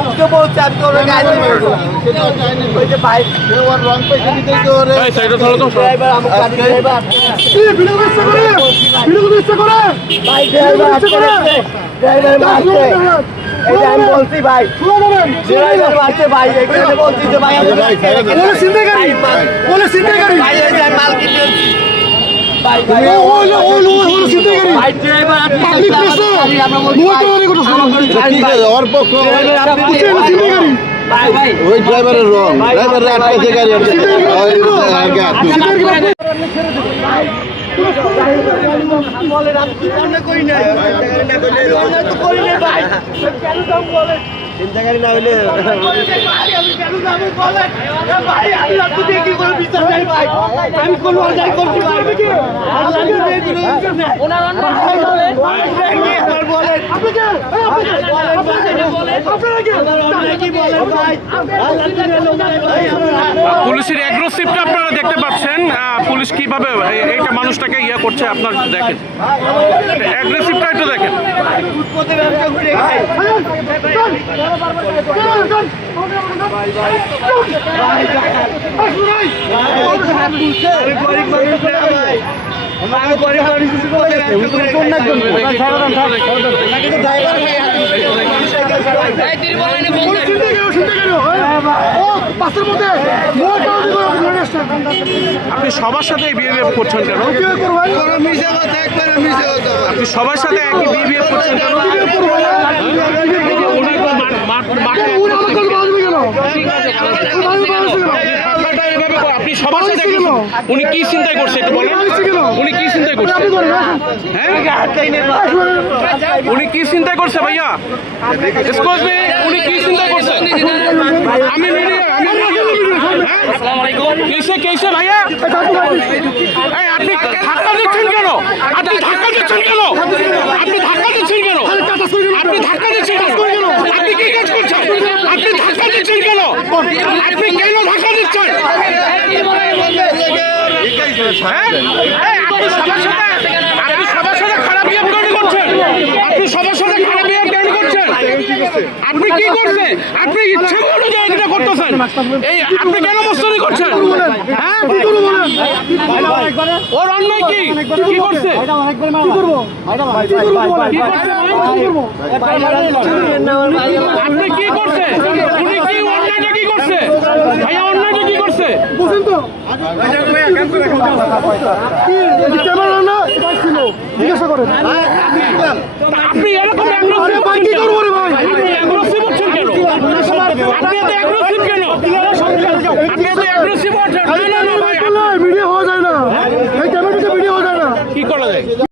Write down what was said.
মুখে বলছে আমি তোর গায়ে ওই যে ভাই রং পেয়েছে দিতে তোরে সাইডে চলো তো ড্রাইভার আমার গাড়ি ড্রাইভার কি ভিডিও করতে করে ভাই ড্রাইভার মারছে এই আমি বলছি ভাই ড্রাইভার মারছে ভাই এখানে বলছি যে ভাই বলে চিন্তা করি ভাই এই যে মাল কিনে ভাই ভাই ওলো চিন্তা করি ভাই ড্রাইভার পাবলিক প্লেস আমরা বলছি ঠিক আছে ওর পক্ষ আপনি চিন্তা করি ভাই ওই ড্রাইভারের রং ড্রাইভারের আটকাইছে গাড়ি বলেন আমি কি মনে করি না তো করি না ভাই কেন দাম বলেন চিন্তা করি না হইলে আমি কেন দাম বলেন ভাই আমি আপনি দিয়ে কি করে বিচার নাই ভাই আমি কোন অন্যায় করছি ভাই আল্লাহ দিয়ে কোনো বিচার নাই ওনার অন্যায় বলেন আমার বলেন আপনি কে বলেন আপনারা কি আমার অন্যায় কি বলেন ভাই আল্লাহ দিয়ে লোকাই ভাই পুলিশের অ্যাগ্রেসিভটা আপনারা দেখতে পাচ্ছেন পুলিশ কিভাবে এইটা মানুষটাকে ইয়া করছে আপনারা দেখেন অ্যাগ্রেসিভটা একটু দেখেন আপনি সবার সাথে বিহেভিয়ার করছেন কেন আপনি সবার সাথে একই বিহেভিয়ার করছেন কেন আপনি সবার সাথে উনি কি চিন্তাই করছে একটু বলেন উনি কি চিন্তাই করছে হ্যাঁ উনি কি চিন্তাই করছে ভাইয়া এক্সকিউজ মি উনি কি চিন্তাই করছে আমি মিডিয়া কেসে ভাইয়া আপনি ধাক্কা দিচ্ছেন কেন আপনি ধাক্কা দিচ্ছেন কেন আপনি ধাক্কা দিচ্ছেন কেন আপনি ধাক্কা দিচ্ছেন কেন আপনি কি কাজ করছেন আপনি ধাক্কা দিচ্ছেন কেন আপনি কেন ধাক্কা দিচ্ছেন আপনি সবার সাথে খারাপ বিহেভ কেন করছেন আপনি সবার সাথে খারাপ বিহেভ কেন করছেন আপনি কি করছেন আপনি ইচ্ছা অনুযায়ী এটা করতেছেন এই আপনি কেন মস্তানি করছেন হ্যাঁ ওর অন্যায় কি কি করছে আপনি কি করছে উনি কি অন্যায়টা কি করছে ভাইয়া অন্যায়টা কি করছে বুঝেন তো আপনি এরকম কি করবো রে ভাই অ্যাগ্রেসিভ হচ্ছেন কেন আপনি এত অ্যাগ্রেসিভ কেন আপনি এত অ্যাগ্রেসিভ হচ্ছেন না না ভাই ভিডিও হওয়া যায় না এই ক্যামেরাতে ভিডিও হওয়া যায় না কি করা যায়